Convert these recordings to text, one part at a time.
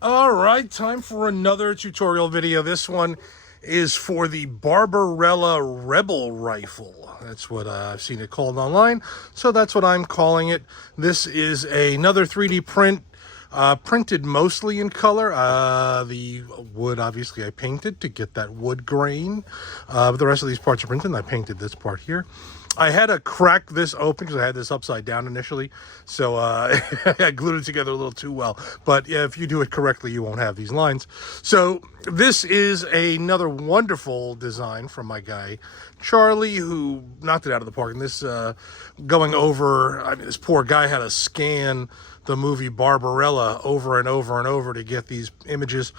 All right, time for another tutorial video. This one is for the Barbarella Rebel Rifle. That's what I've seen it called online, so that's what I'm calling it. This is another 3D print, printed mostly in color. The wood, obviously, I painted to get that wood grain, but the rest of these parts are printed, and I painted this part here. I had to crack this open because I had this upside down initially, so I glued it together a little too well. But yeah, if you do it correctly, you won't have these lines. So this is another wonderful design from my guy Charlie, who knocked it out of the park. And this going over, I mean, this poor guy had to scan the movie Barbarella over and over and over to get these images.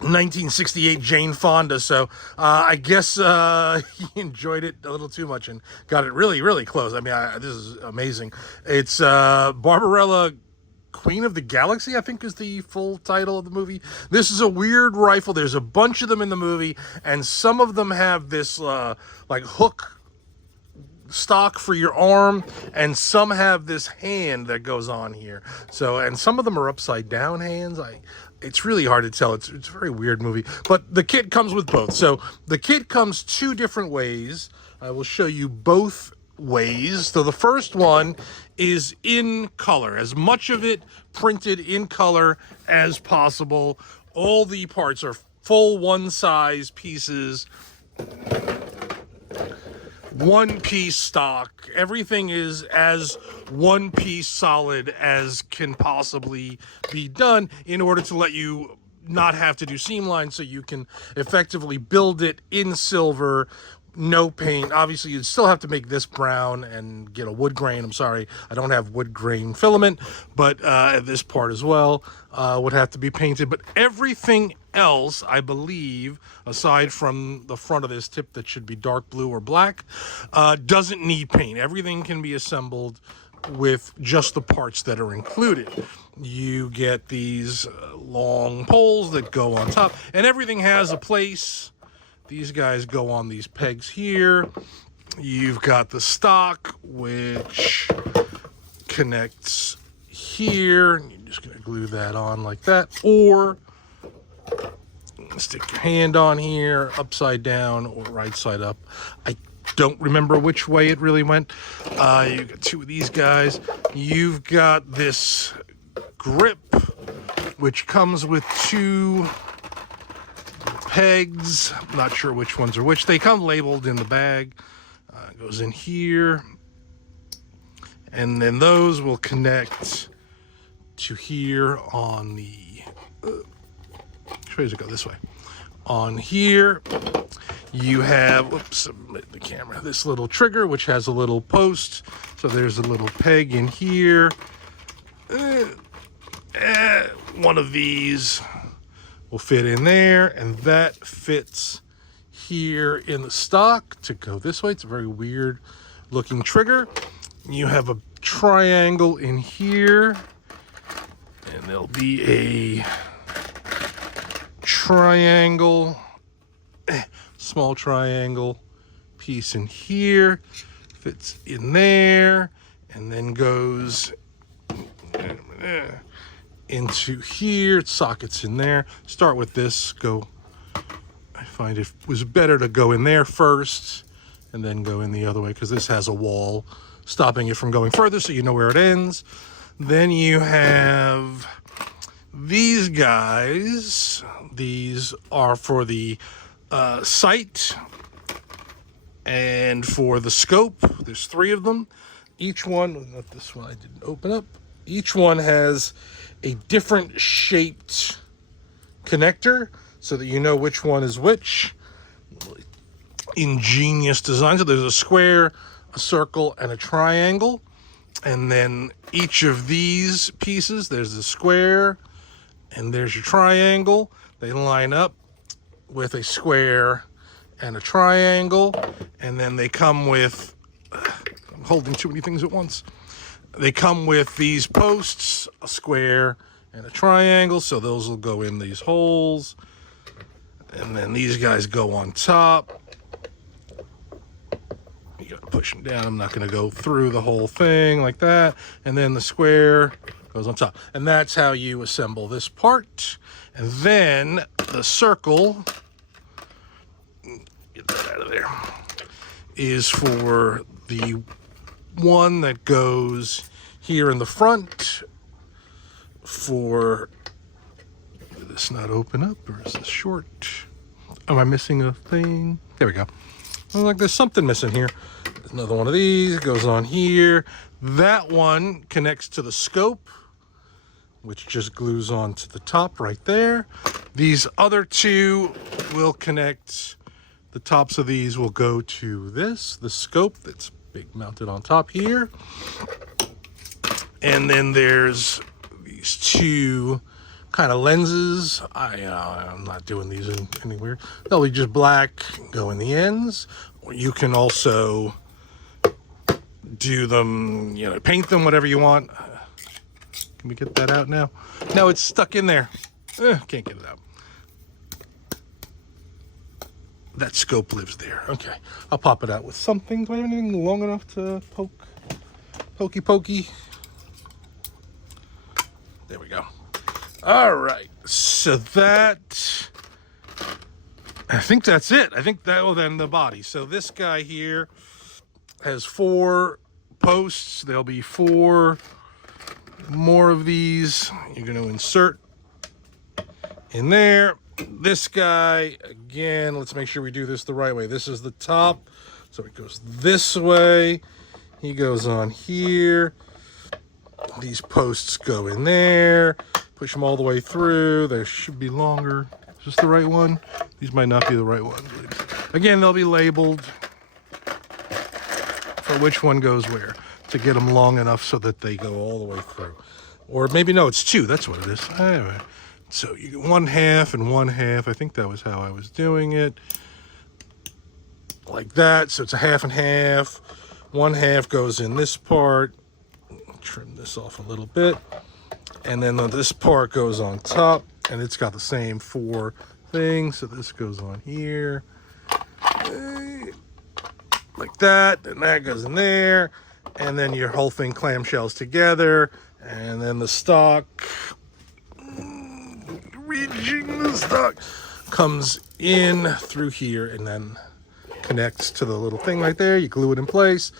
1968 Jane Fonda, so I guess he enjoyed it a little too much and got it really, really close. I mean, this is amazing. It's Barbarella Queen of the Galaxy, I think is the full title of the movie. This is a weird rifle. There's a bunch of them in the movie, and some of them have this like hook stock for your arm, and some have this hand that goes on here. So, and some of them are upside down hands. It's really hard to tell. It's a very weird movie, but the kit comes with both. So the kit comes two different ways. I will show you both ways. So the first one is in color, as much of it printed in color as possible. All the parts are full one size pieces, one piece stock. Everything is as one piece solid as can possibly be done in order to let you not have to do seam lines, so you can effectively build it in silver. No paint. Obviously, you'd still have to make this brown and get a wood grain. I'm sorry, I don't have wood grain filament, but this part as well would have to be painted. But everything else, I believe, aside from the front of this tip that should be dark blue or black, doesn't need paint. Everything can be assembled with just the parts that are included. You get these long poles that go on top, and everything has a place. These guys go on these pegs here. You've got the stock, which connects here. And you're just going to glue that on like that. Or stick your hand on here, upside down or right side up. I don't remember which way it really went. You've got two of these guys. You've got this grip, which comes with two pegs. I'm not sure which ones are which. They come labeled in the bag. Goes in here, and then those will connect to here on the which way does it go? This way. On here you have, whoops, the camera, this little trigger, which has a little post. So there's a little peg in here. One of these will fit in there, and that fits here in the stock to go this way. It's a very weird looking trigger. You have a triangle in here, and there'll be a triangle, small triangle piece in here, fits in there, and then goes into here. Sockets in there. Start with this. I find it was better to go in there first and then go in the other way, because this has a wall stopping it from going further, so you know where it ends. Then you have these guys. These are for the sight and for the scope. There's three of them. Each one, not this one, I didn't open up. Each one has a different shaped connector so that you know which one is which. Ingenious design. So there's a square, a circle, and a triangle. And then each of these pieces, there's the square and there's your triangle. They line up with a square and a triangle. And then they come with, I'm holding too many things at once. They come with these posts, a square and a triangle, so those will go in these holes. And then these guys go on top. You gotta push them down. I'm not gonna go through the whole thing like that. And then the square goes on top. And that's how you assemble this part. And then the circle, get that out of there, is for the one that goes here in the front for, did this not open up or is this short? Am I missing a thing? There we go. I was like, there's something missing here. There's another one of these, goes on here. That one connects to the scope, which just glues onto the top right there. These other two will connect, the tops of these will go to this, the scope that's big mounted on top here. And then there's these two kind of lenses. I'm not doing these anywhere. They'll be just black, go in the ends. Or you can also do them, you know, paint them, whatever you want. Can we get that out now? No, it's stuck in there. Can't get it out. That scope lives there. Okay, I'll pop it out with something. Do I have anything long enough to poke? Pokey pokey. There we go. All right, so that, I think that's it. I think that will then the body. So this guy here has 4 posts. There'll be 4 more of these. You're going to insert in there. This guy, again, let's make sure we do this the right way. This is the top, so it goes this way. He goes on here. These posts go in there. Push them all the way through. They should be longer. Is this the right one? These might not be the right ones. Again, they'll be labeled for which one goes where to get them long enough so that they go all the way through. Or maybe, no, it's 2. That's what it is. Anyway, so you get 1/2 and 1/2. I think that was how I was doing it. Like that. So it's a 1/2 and 1/2. 1/2 goes in this part. Trim this off a little bit. And then this part goes on top, and it's got the same 4 things. So this goes on here, like that, and that goes in there, and then your whole thing clamshells together, and then the stock, reaching the stock, comes in through here, and then connects to the little thing right there. You glue it in place,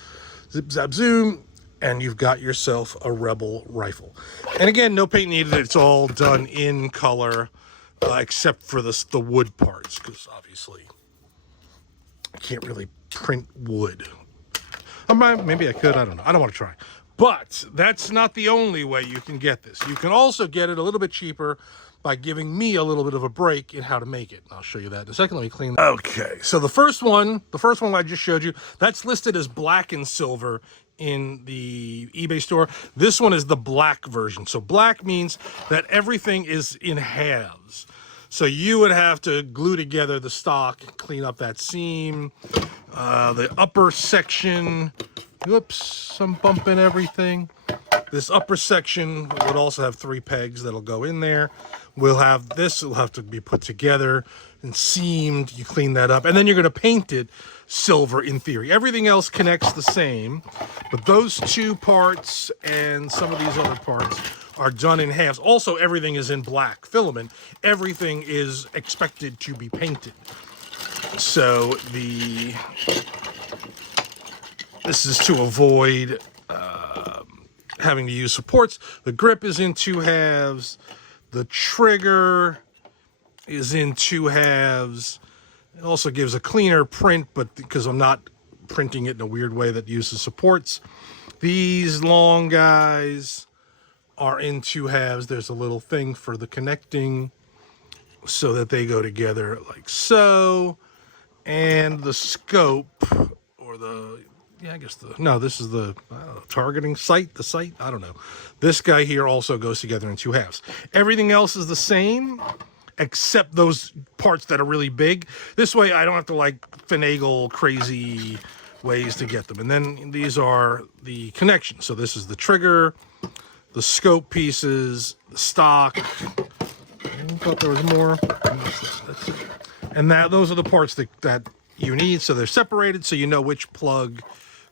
zip, zap, zoom, and you've got yourself a Rebel rifle. And again, no paint needed. It's all done in color, except for the wood parts, because obviously I can't really print wood. Maybe I could, I don't know. I don't want to try. But that's not the only way you can get this. You can also get it a little bit cheaper by giving me a little bit of a break in how to make it. I'll show you that in a second. Let me clean that. Okay, so the first one I just showed you, that's listed as black and silver in the eBay store. This one is the black version. So black means that everything is in halves. So you would have to glue together the stock, clean up that seam, the upper section. Whoops, I'm bumping everything. This upper section would also have 3 pegs that'll go in there. We'll have this, it'll have to be put together and seamed. You clean that up, and then you're going to paint it silver in theory. Everything else connects the same, but those 2 parts and some of these other parts are done in halves. Also, everything is in black filament. Everything is expected to be painted. So this is to avoid having to use supports. The grip is in 2 halves. The trigger is in 2 halves. It also gives a cleaner print, but because I'm not printing it in a weird way that uses supports. These long guys are in 2 halves. There's a little thing for the connecting so that they go together like so. And the scope, or the, yeah, I guess this is the targeting sight, the sight, I don't know. This guy here also goes together in 2 halves. Everything else is the same, except those parts that are really big. This way I don't have to like finagle crazy ways to get them. And then these are the connections. So this is the trigger, the scope pieces, the stock. I thought there was more. That's it. And those are the parts that you need. So they're separated so you know which plug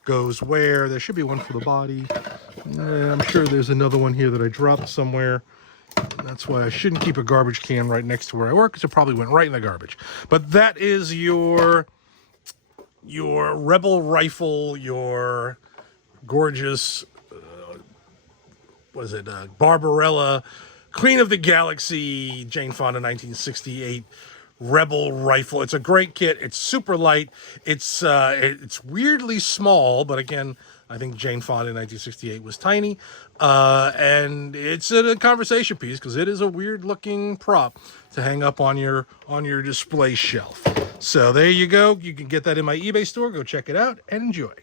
goes where. There should be one for the body. I'm sure there's another one here that I dropped somewhere. And that's why I shouldn't keep a garbage can right next to where I work, because it probably went right in the garbage. But that is your Rebel rifle, your gorgeous, Barbarella, Queen of the Galaxy, Jane Fonda 1968 Rebel rifle. It's a great kit. It's super light. It's weirdly small, but again, I think Jane Fonda in 1968 was tiny. And it's a conversation piece because it is a weird looking prop to hang up on your display shelf. So there you go. You can get that in my eBay store. Go check it out and enjoy.